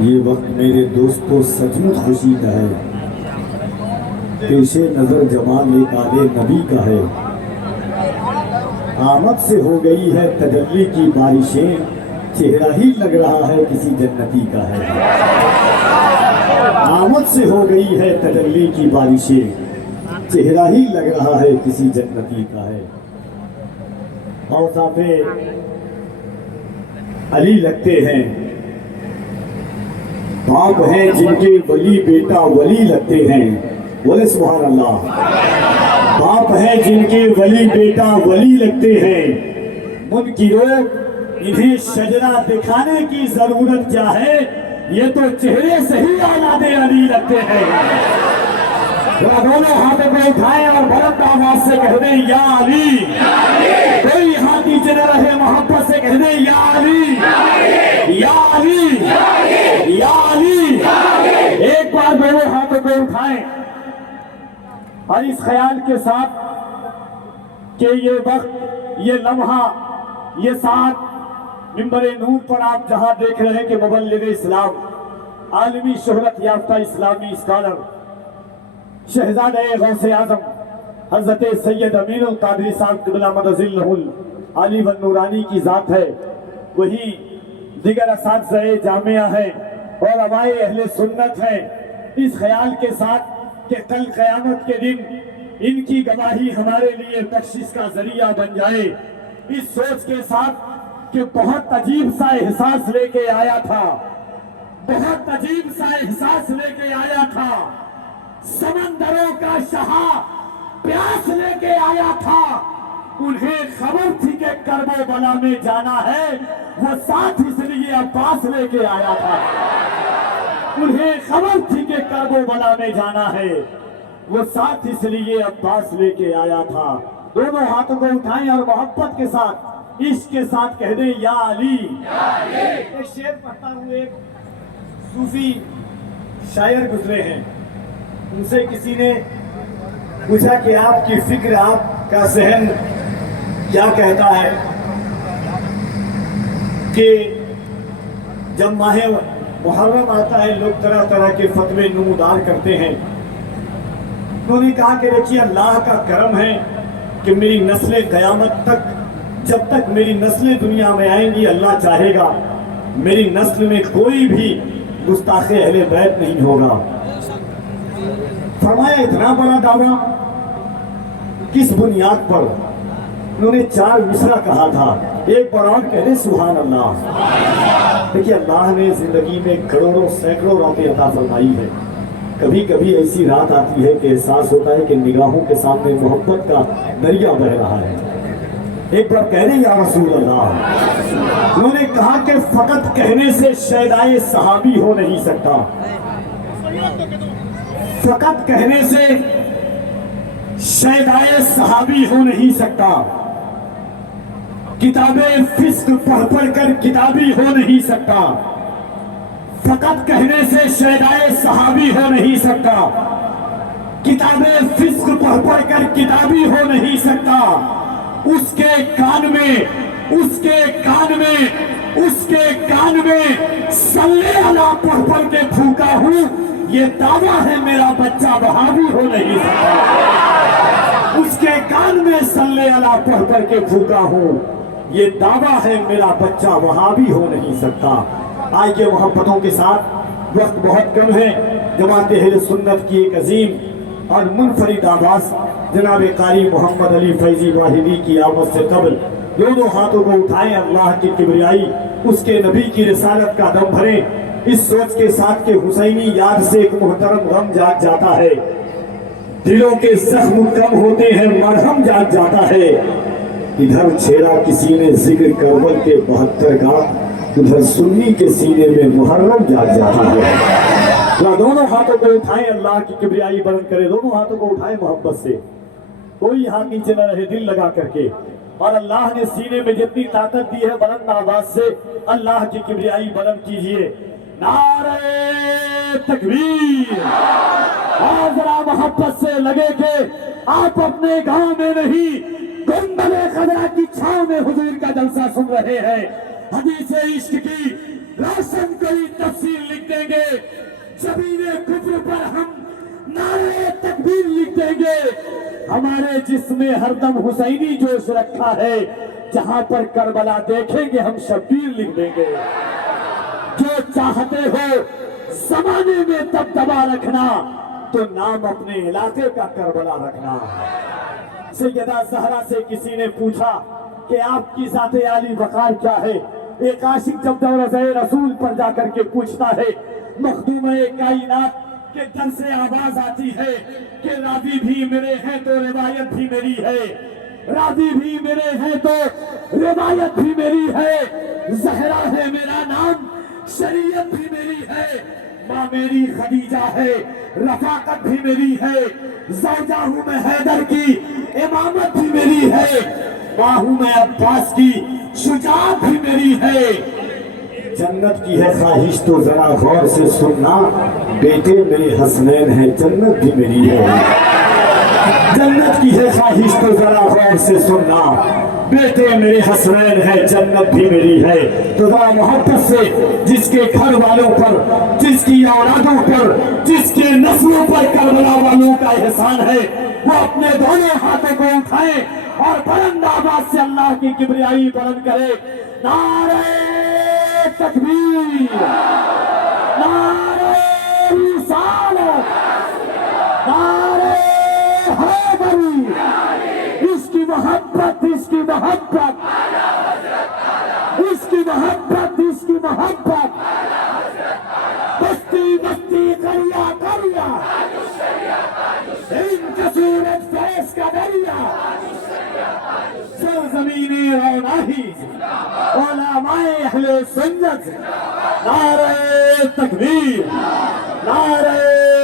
یہ وقت میرے دوستوں سچمچ خوشی کا ہے، پیش نظر جمال ایک آلے نبی کا ہے۔ آمد سے ہو گئی ہے تجلی کی بارشیں، چہرہ ہی لگ رہا ہے کسی جنتی کا ہے۔ آمد سے ہو گئی ہے تجلی کی بارشیں، چہرہ ہی لگ رہا ہے کسی جنتی کا ہے۔ اوصاف علی لگتے ہیں، باپ ہیں جن کے ولی بیٹا ولی لگتے ہیں، بولے سبحان اللہ۔ باپ ہیں جن کے ولی بیٹا ولی لگتے ہیں، منکروں انہیں شجرہ دکھانے کی ضرورت کیا ہے، یہ تو چہرے سے ہی اولاد علی لگتے ہیں۔ دونوں ہاتھوں کو اٹھائیں اور بلند آواز سے کہہ دیں یا علی۔ کوئی ہاتھ نیچے نہ رہے، محبت سے کہہ دیں یا علی، یا علی، یا علی۔ ایک بار دونوں ہاتھوں کو اٹھائیں اور اس خیال کے ساتھ کہ یہ وقت، یہ لمحہ، یہ ساتھ منبر نور پر آپ جہاں دیکھ رہے ہیں کہ مبلغ اسلام، عالمی شہرت یافتہ اسلامی اسکالر، شہزادہ غوث اعظم حضرت سید امین القادری صاحب قبلہ مدظلہ العالی والنورانی کی ذات ہے، وہی دیگر اساتذہ جامعہ ہیں اور علماء اہل سنت ہیں، اس خیال کے ساتھ کہ کل قیامت کے دن ان کی گواہی ہمارے لیے بخشش کا ذریعہ بن جائے، اس سوچ کے ساتھ کہ بہت عجیب سا احساس لے کے آیا تھا، بہت عجیب سا احساس لے کے آیا تھا، سمندروں کا شہا پیاس لے کے آیا تھا، انہیں خبر تھی کہ کرب و بلا میں جانا ہے، وہ ساتھ اس لیے عباس لے کے آیا تھا۔ انہیں خبر تھی کہ کرب و بلا میں جانا ہے، وہ ساتھ اس لیے عباس لے کے آیا تھا۔ دونوں ہاتھوں کو اٹھائیں اور محبت کے ساتھ، عشق کے ساتھ کہہ دیں یا علی۔ ایک شعر پڑھتا ہوں، ایک صوفی شاعر گزرے ہیں، ان سے کسی نے پوچھا کہ آپ کی فکر، آپ کا ذہن کیا کہتا ہے کہ جب ماہ محرم آتا ہے لوگ طرح طرح کے فتوے نمودار کرتے ہیں۔ انہوں نے کہا کہ دیکھیے اللہ کا کرم ہے کہ میری نسل قیامت تک، جب تک میری نسلیں دنیا میں آئیں گی، اللہ چاہے گا میری نسل میں کوئی بھی گستاخ اہل بیت نہیں ہوگا۔ فرمایا اتنا بڑا دعویٰ کس بنیاد پر؟ انہوں نے 4 مصرع کہا تھا، ایک بار اور کہہ دیں سبحان اللہ۔ دیکھیے اللہ نے زندگی میں کروڑوں سینکڑوں راتیں عطا فرمائی ہے، کبھی کبھی ایسی رات آتی ہے کہ احساس ہوتا ہے کہ نگاہوں کے سامنے محبت کا دریا بہ رہا ہے۔ ایک بار کہہ دیں یا رسول اللہ۔ انہوں نے کہا کہ فقط کہنے سے شیدائے صحابی ہو نہیں سکتا، فقط کہنے سے شیدائے صحابی ہو نہیں سکتا، کتابیں فسق پڑھ پڑھ کر کتابی ہو نہیں سکتا، فقط کہنے سے شیدائے صحابی ہو نہیں سکتا، کتابیں فسق پڑھ پڑھ کر کتابی ہو نہیں سکتا، اس کے کان میں، اس کے کان میں، اس کے کان میں صلی اللہ پڑھ پڑھ کے پھونکا ہوں، یہ دعویٰ ہے میرا بچہ وہابی ہو نہیں سکتا۔ اس کے کان میں صلی اللہ پڑھ پڑھ کے پھونکا ہوں، یہ دعویٰ ہے میرا بچہ وہابی ہو نہیں سکتا۔ آئیے محبتوں کے ساتھ، وقت بہت کم ہے، جماعت اہل سنت کی ایک عظیم اور منفرد آواز جناب قاری محمد علی فیضی واحدی کی آمد سے قبل دونوں ہاتھوں کو اٹھائیں، اللہ کی کبریائی، اس کے نبی کی رسالت کا دم بھریں، اس سوچ کے ساتھ کہ حسینی یاد سے ایک محترم غم جاگ جاتا ہے، دلوں کے زخم کم ہوتے ہیں مرہم جاگ جاتا ہے، ادھر چھیڑا کسی نے ذکر کربل کے 72 کا، ادھر سنی کے سینے میں محرم جاگ جاتا ہے۔ دونوں ہاتھوں کو اٹھائیں، اللہ کی کبریائی بلند کرے، دونوں ہاتھوں کو اٹھائیں محبت سے، کوئی ہاتھ نیچے نہ رہے، دل لگا کر کے، اور اللہ نے سینے میں جتنی طاقت دی ہے بلند آواز سے اللہ کی کبریائی بلند کیجئے، نعرہ تکبیر۔ اور ذرا محبت سے لگے کہ آپ اپنے گاؤں میں نہیں، گنبد خضرا کی چھاؤں میں حضور کا جلسہ سن رہے ہیں، حدیث عشق کی روشن کوئی تفسیر لکھتے گے، زمین کفر پر ہم نعرہ تکبیر لکھ دیں گے۔ ہمارے جسم میں ہر دم حسینی جوش رکھا ہے، جہاں پر کربلا دیکھیں گے ہم شبیر لکھ دیں گے۔ جو چاہتے ہو زمانے میں دبدبا رکھنا تو نام اپنے علاقے کا کربلا رکھنا۔ سیدہ زہرا سے کسی نے پوچھا کہ آپ کی ذات عالی وقار کیا ہے؟ ایک عاشق جب دورہ رسول پر جا کر کے پوچھتا ہے، مخدومہ کائنات کے در سے آواز آتی ہے کہ راضی بھی میرے ہیں تو روایت بھی میری ہے، راضی بھی میرے ہیں تو روایت بھی میری ہے، زہرا ہے میرا نام شریعت بھی میری ہے، ماں میری خدیجہ ہے رفاقت بھی میری ہے، زوجہ ہوں میں حیدر کی امامت بھی میری ہے، ماں ہوں میں عباس کی شجاعت بھی میری ہے۔ جنت کی ہے خواہش تو ذرا غور سے سننا، بیٹے میرے حسنین ہیں جنت بھی میری ہے۔ جنت کی ہے خواہش تو ذرا غور سے سننا، بیٹے میرے حسنین ہیں جنت بھی میری ہے۔ تو ذرا محبت سے جس کے گھر والوں پر، جس کی اولادوں پر، جس کے نسلوں پر کربلا والوں کا احسان ہے، وہ اپنے دونوں ہاتھوں کو اٹھائیں اور بلند آواز سے اللہ کی کبریائی بلند کرے، نعرہ تکبیر، نعرہ رسالت، نعرہ حیدری، اس کی محبت، اس کی محبت، اس کی محبت، اس کی محبت، بستی بستی قریہ قریہ، ان کا سورج فیض کا دریا، سرزمین روناہی علماء اہل سنت، نعرہ تکبیر، نعرہ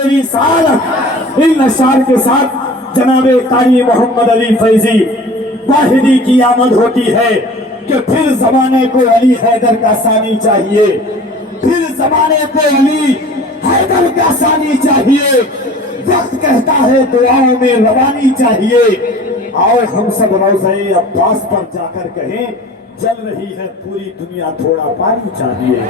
رسالت۔ ان اشعار کے ساتھ جناب قاری محمد علی فیضی واحدی کی آمد ہوتی ہے کہ پھر زمانے کو علی حیدر کا ثانی چاہیے، پھر زمانے کو علی حیدر کا ثانی چاہیے، وقت کہتا ہے دعاؤں میں روانی چاہیے۔ آؤ ہم سب روضہ عباس پر جا کر کہیں، جل رہی ہے پوری دنیا تھوڑا پانی چاہیے۔